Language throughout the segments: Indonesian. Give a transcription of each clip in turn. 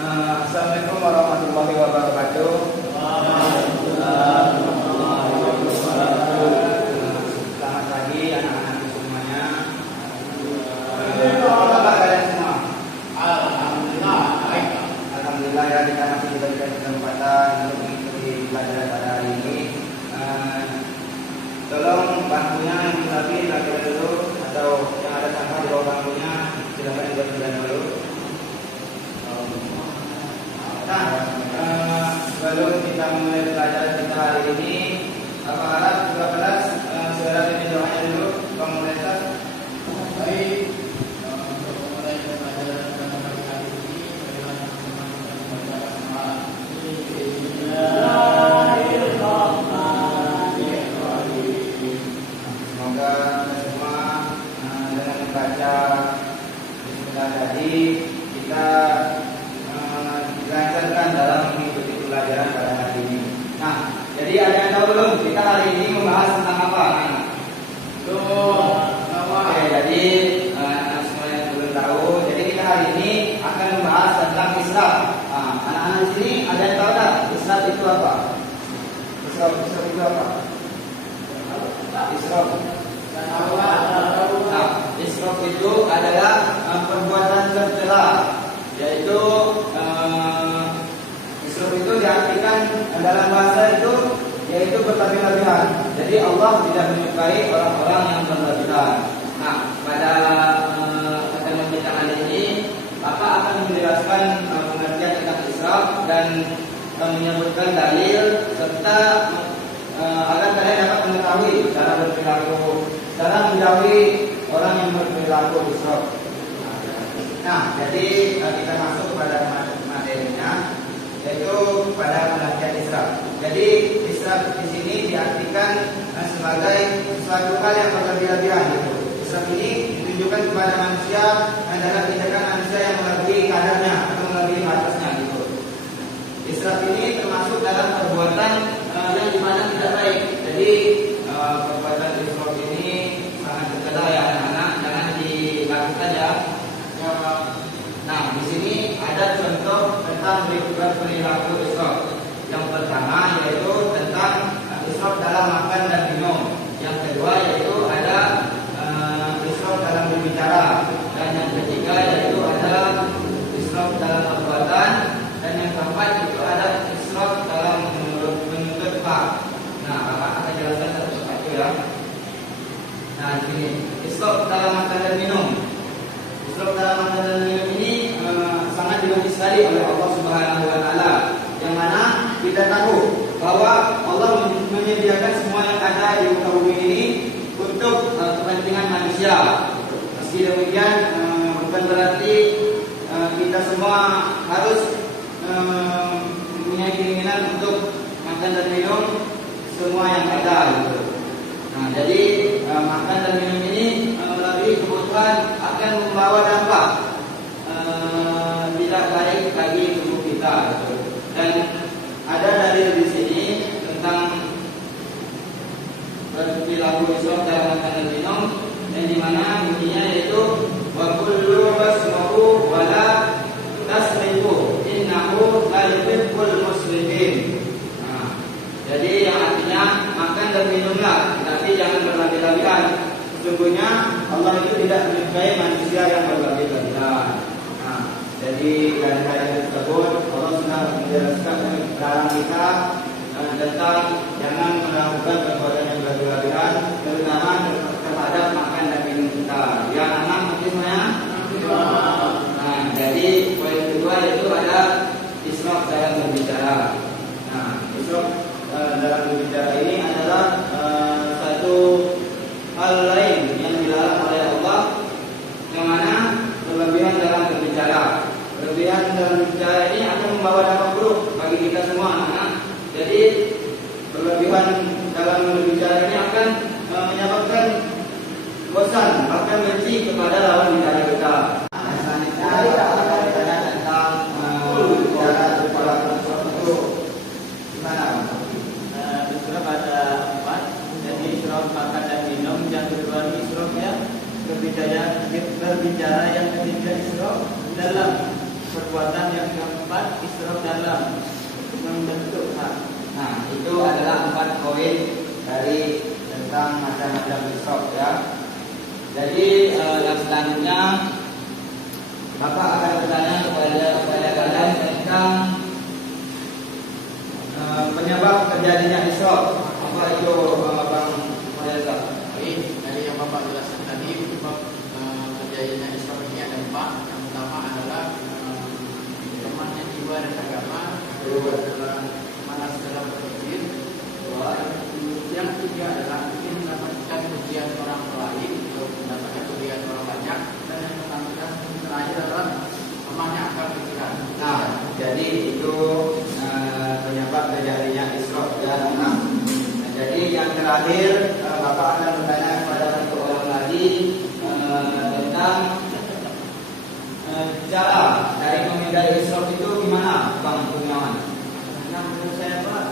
Assalamualaikum warahmatullahi wabarakatuh. Selamat pagi anak-anak semuanya. Apa kabar kalian semua? Alhamdulillah baik. Alhamdulillah ya, kita masih diberikan kesempatan untuk mengikuti pelajaran pada hari ini. Tolong bangkunya yang rapi dulu, atau yang ada sampah di bawah bangkunya silakan dibersihkan dulu. Nah, sebelum kita mulai pelajaran kita hari ini, apa harap juga kelas segera pimpin doanya dulu, pemerintah. Baik. Untuk mulai pelajaran pada pagi hari ini, bagaimana teman-teman membaca basmalah? Semoga semua dengan membaca bismillah tadi kita dilancarkan dalam mengikuti pelajaran pada hari ini. Nah, jadi ada yang tahu belum? Kita hari ini membahas tentang apa? Oke, jadi anak semua yang belum tahu, jadi kita hari ini akan membahas tentang Islam. Anak-anak di sini ada yang tahu tak? Islam itu apa? Islam itu apa? Islam. Nah, Islam itu adalah perbuatan tercela, yaitu Islam itu diartikan dalam bahasa itu yaitu berlebih-lebihan. Jadi Allah tidak menyukai orang-orang yang berlebihan. Nah, pada pertemuan kita kali ini Bapak akan menjelaskan pengertian tentang Islam dan menyebutkan dalil serta agar kalian dapat mengetahui cara berperilaku, cara menjauhi orang yang berperilaku Islam. Nah, jadi kita masuk kepada materinya, yaitu pada pengertian Islam. Jadi Islam di sini diartikan sebagai sesuatu hal yang berlebih-lebihan. Gitu. Islam ini ditunjukkan kepada manusia adalah tindakan manusia yang melebihi kadarnya atau melebihi batasnya. Gitu. Islam ini termasuk dalam perbuatan yang dimana tidak baik. Jadi perbuatan Islam ini sangat tercela ya anak-anak, jangan dilakukan ya. Nah, di sini ada contoh tentang perilaku Islam. Yang pertama yaitu tentang Islam dalam makan dan minum. Yang kedua yaitu ada Islam dalam berbicara. Dan yang ketiga yaitu ada Islam dalam perbuatan. Dan yang keempat itu ada Islam dalam menuntut hak. Nah, Bapak akan jelaskan satu persatu ya. Nah, di sini Islam dalam makan dan minum. Islam dalam makan dan minum ini sangat dibenci sekali oleh Allah Subhanahu wa taala. Yang mana kita tahu bahwa Allah menyediakan semua yang ada di muka bumi ini untuk kepentingan manusia. Meski demikian bukan berarti kita semua harus mempunyai keinginan untuk makan dan minum semua yang ada gitu. Nah, jadi makan dan minum ini melalui kebutuhan akan membawa dampak tidak baik bagi tubuh kita. Gitu. Dan ada dalil di sini tentang perilaku Islam dalam makan dan minum, yang dimana bunyinya yaitu wa kullu wasmahu wa la tasrifu innahu la yuhibbul muslimin. Nah, jadi yang artinya makan dan minumlah, tapi jangan berlebih-lebihan. Sesungguhnya Allah itu tidak menyukai manusia yang berlebih-lebihan. Nah, jadi dari ayat tersebut Allah sudah menjelaskan dalam kita tentang jangan melakukan perbuatan yang berlebih-lebihan, terutama terhadap makan dan minum kita. Ya anak mungkin semuanya. Nah, jadi poin kedua itu ada Islam dalam berbicara. Nah, Islam dalam berbicara ini adalah satu hal lain yang dilarang oleh Allah, yang mana berlebihan dalam berbicara. Berlebihan dalam berbicara ini akan membawa dampak buruk bagi kita semua anak-anak. Jadi berlebihan dalam berbicara ini akan menyebabkan bosan, bahkan benci kepada lawan bicara kita. Selanjutnya bertanya tentang cara berperilaku itu gimana? Islam ada 4. Jadi Islam makan dan minum, yang kedua Islam ya berbicara, yang ketiga Islam dalam perbuatan yang keempat, israf dalam membentuk hak. Nah, itu adalah 4 poin dari tentang macam-macam israf ya. Jadi yang selanjutnya Bapak akan bertanya kepada kalian tentang penyebab terjadinya israf. Apa itu Bang Modesta? Baik, dari yang Bapak jelaskan tadi, penyebab terjadinya israf ini ada 4. Yang pertama adalah lemahnya jiwa dan agama. Kedua adalah malas dalam berpikir. Yang ketiga adalah ingin mendapatkan pujian orang lain atau mendapatkan pujian orang banyak. Dan yang terakhir adalah lemahnya akal pikiran. Nah, jadi itu penyebab terjadinya israf ya. Nah, jadi yang terakhir Bapak akan bertanya kepada satu orang lagi tentang cara dari menghindari israf itu gimana, Bang Kurniawan? Nah, menurut saya Pak,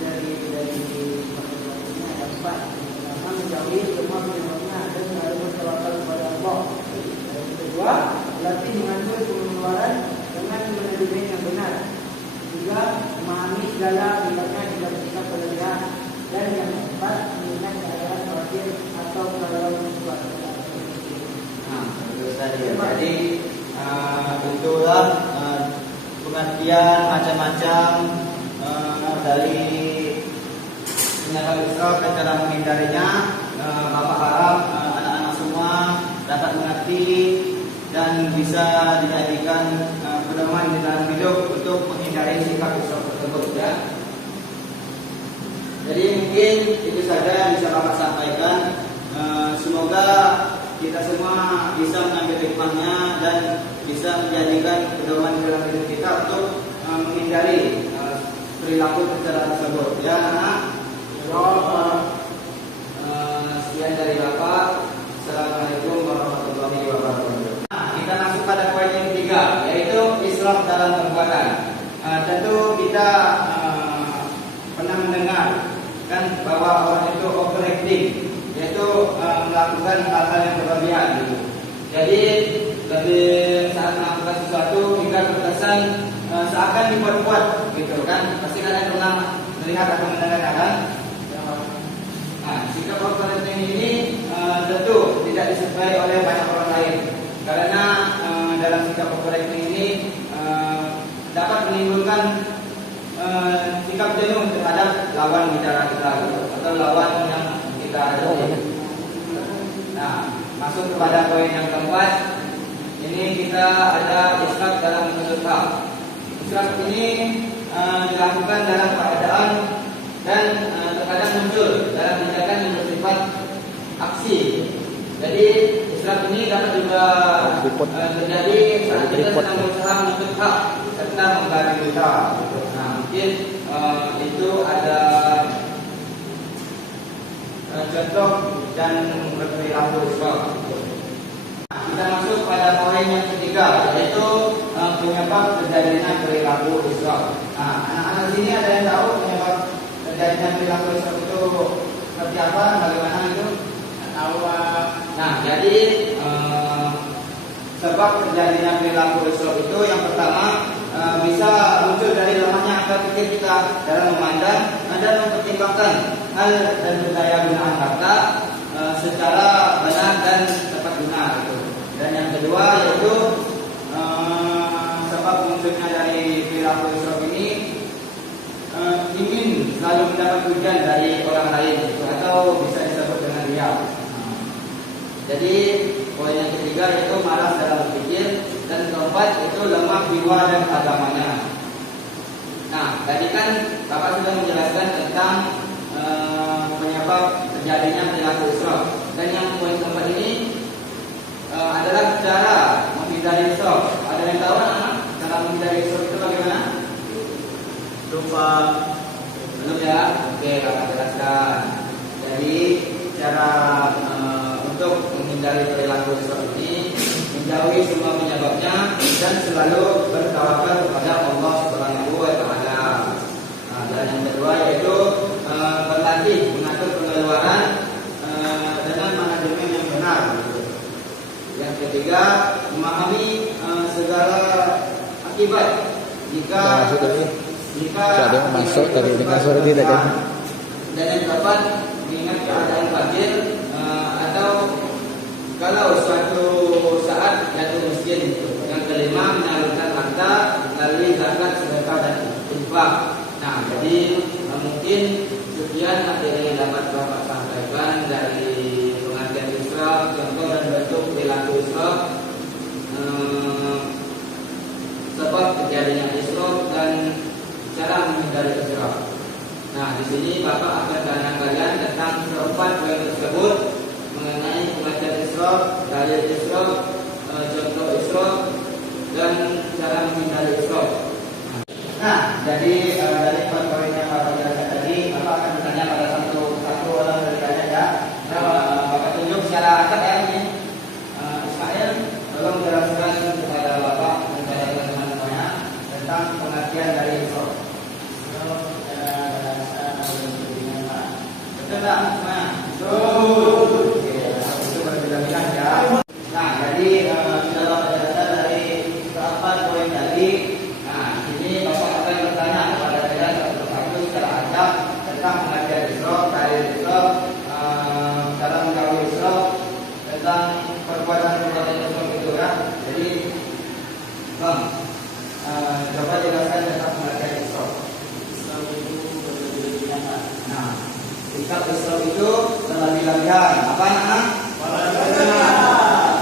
dari perbuatannya ada 4. Pertama, menjauhi semua penyebabnya dan selalu bertawakal kepada Allah. Yang kedua, berlatih mengambil pengeluaran dengan manajemen yang benar. Tiga, memahami segala pihaknya tidak bersikap berlebihan. Dan yang keempat, mengingat keadaan khawatir atau kalau sesuatu. Nah, terus tadi ya. Jadi tentulah pengertian macam-macam dari penyebab israf dan cara menghindarinya. Bapak harap anak-anak semua dapat mengerti dan bisa dijadikan pedoman di dalam hidup untuk menghindari sikap israf tersebut ya. Jadi mungkin itu saja yang bisa Bapak sampaikan. Semoga kita semua bisa mengambil hikmahnya dan bisa menjadikan pedoman dalam hidup kita untuk menghindari perilaku tercela tersebut. Ya, anak. Sekian dari Bapak. Assalamualaikum warahmatullahi wabarakatuh. Nah, kita masuk pada poin yang ketiga, yaitu israf dalam perbuatan. Tentu kita pernah mendengar kan bahwa orang itu overacting, yaitu melakukan hal-hal yang berlebihan gitu. Jadi lebih saat melakukan sesuatu kita terkesan seakan dibuat-buat gitu kan. Pasti kalian pernah melihat atau mendengar kan? Nah, sikap overacting ini tentu tidak disukai oleh banyak orang lain karena dalam sikap overacting ini dapat menimbulkan sikap jenuh terhadap lawan bicara kita atau lawan yang kita hadapi. Nah, masuk kepada poin yang keempat. Ini kita ada israf dalam menuntut hak. Israf ini dilakukan dalam keadaan dan terkadang muncul dalam tindakan yang bersifat aksi. Jadi israf ini dapat juga terjadi saat kita sedang berusaha menuntut hak serta memberi duta. Nah, mungkin itu ada contoh dan berperilaku israf. Kita masuk pada poin yang ketiga, yaitu penyebab terjadinya perilaku israf. Nah, anak-anak sini ada yang tahu penyebab terjadinya perilaku israf itu seperti apa, bagaimana itu? Tahu Nah, jadi sebab terjadinya perilaku israf itu yang pertama bisa muncul dari lemahnya akal pikir kita dalam memandang dan mempertimbangkan hal dan berdaya gunaan harta secara benar dan tepat guna gitu. Dan yang kedua yaitu sebab munculnya dari perilaku israf ini ingin selalu mendapat pujian dari orang lain gitu, atau bisa disebut dengan riya. Jadi poin yang ketiga yaitu malas dalam berpikir, dan keempat itu lemah jiwa dan agamanya. Nah, tadi kan Bapak sudah menjelaskan tentang penyebab terjadinya perilaku israf, dan yang poin keempat ini adalah cara menghindari israf. Ada yang tahu cara menghindari israf itu bagaimana? lupa Belum ya? Oke, Bapak jelaskan. Jadi cara untuk menghindari perilaku israf ini menjauhi semua penyebabnya dan selalu bertawakal kepada Allah Subhanahu wa taala. Nah, dan yang kedua yaitu berlatih mengatur pengeluaran dengan manajemen yang benar. Yang ketiga, memahami segala akibat jika masuk tadi. jika Ada yang masuk tadi dengan suara dia tadi. dan yang keempat mengingat keadaan fakir atau kalau suatu saat jatuh miskin itu. Yang kelima menyalurkan harta melalui zakat, sedekah dan infak. Nah, jadi mungkin sekian materi yang dapat Bapak sampaikan dari pengajian Isra, contoh dan bentuk perilaku Isra, sebab terjadinya Isra dan cara menghindari Isra. Nah, di sini Bapak akan tanya kalian tentang keempat poin tersebut mengenai pengajian Isra, dalil Isra, contoh Isra dan cara menghindari Isra. Nah, jadi dari poin-poin yang Bapak jelaskan tadi, Bapak akan bertanya pada satu orang dari kalian ya. Bapak tunjuk secara angkat ya ini. Ismail, tolong jelaskan kepada Bapak dan kepada teman-temannya tentang pengertian dari Isra. Betul tak? Nah, betul. Itu berbilang-bilang ya. Nah, jadi sudah Bapak jelaskan dari keempat poin tadi. Nah, ini Bapak akan bertanya kepada kalian satu-satu secara acak tentang pengajian Isra, dalil Isra, cara menjauhi Isra, tentang perbuatan-perbuatan Isra itu ya. Jadi, Bang, coba jelaskan tentang pengajian Isra. Isra itu berlebihan. Nah, sikap Isra itu berlebihan. Apa namanya? Berlebihan.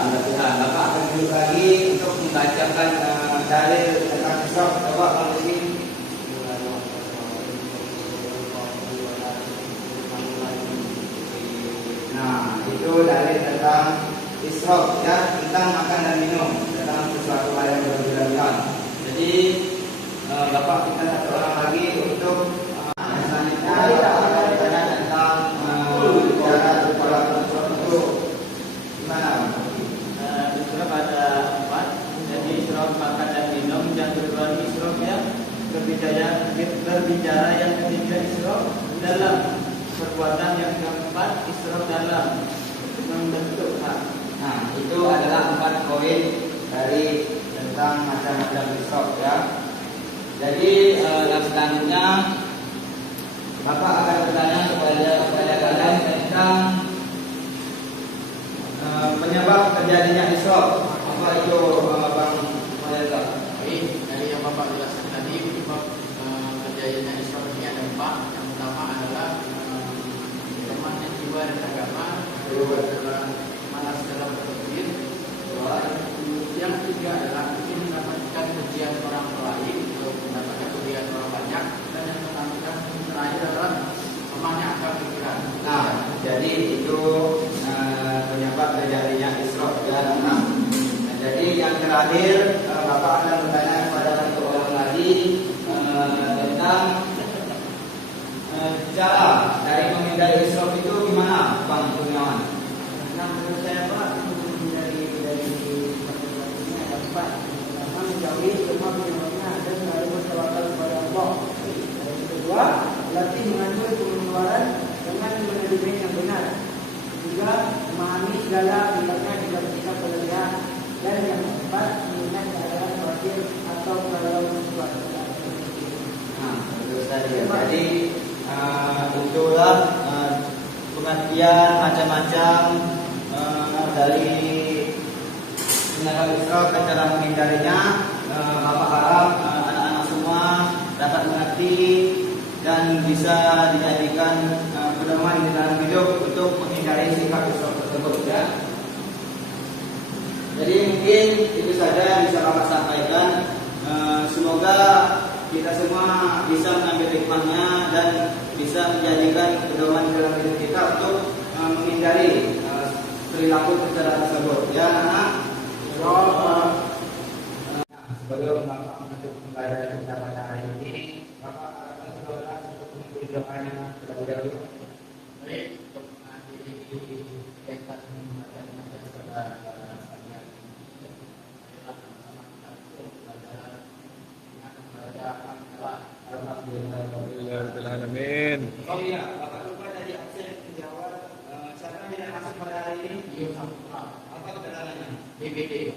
Bapak akan duduk lagi untuk membacakan dalil tentang Isra. Coba kalau ini. Nah, itu dalil tentang Isra ya, tentang makan dan minum, tentang sesuatu hal yang berlebihan. Jadi Bapak kita satu orang lagi untuk selanjutnya Bapak bertanya tentang cara berperilaku itu gimana? Isra ada 4. Jadi Isra makan dan minum, yang kedua Isra yang berbicara, yang ketiga Isra dalam perbuatan, yang keempat Isra dalam membentuk hak. Nah, itu adalah 4 poin dari tentang macam-macam Isra ya. Jadi yang selanjutnya Bapak akan bertanya kepada kalian tentang penyebab terjadinya Isra. Apa itu Bang Malaysia? Baik, dari yang Bapak jelaskan tadi, penyebab terjadinya Isra ini ada 4. Yang pertama adalah lemahnya jiwa dan agama, kedua adalah malas dalam berpikir, yang ketiga adalah ingin mendapatkan pujian orang lain, mendapatkan pujian orang banyak, dan yang terakhir adalah lemahnya akal pikiran. Nah, jadi itu penyebab terjadinya Isra ya. Nah, jadi yang terakhir Bapak akan bertanya kepada satu orang lagi tentang cara dari menghindari Isra itu gimana, Bang Kurniawan? Nah, menurut saya Pak, dari ini ada 4. Pertama, menjauhi semua penyebabnya dan selalu bertawakal kepada Allah. Dan yang kedua, latih mengambil pengeluaran dengan manajemen yang benar. Juga memahami segala pihaknya tidak bersikap berlebihan. Dan yang keempat, mengingat keadaan fakir atau kalau sesuatu. Nah, itu tadi. Jadi itulah pengertian macam-macam dari penyebab Isra dan cara menghindarinya. Bapak harap anak-anak semua dapat mengerti dan bisa dijadikan pedoman di dalam hidup untuk menghindari sikap Isra tersebut ya. Jadi mungkin itu saja yang bisa Bapak sampaikan. Semoga kita semua bisa mengambil hikmahnya dan bisa menjadikan pedoman dalam hidup kita untuk menghindari perilaku tercela tersebut. Ya, anak. Sebelum Bapak menutup pembelajaran kita pada hari ini, Bapak akan berdoa untuk mengikuti doanya terlebih dahulu. Baik, untuk mengakhiri kita Alamin. Oh iya, Bapak lupa tadi absen menjawab siapa yang masuk pada hari ini? Iya, sama. Apa kebenarannya? DBD.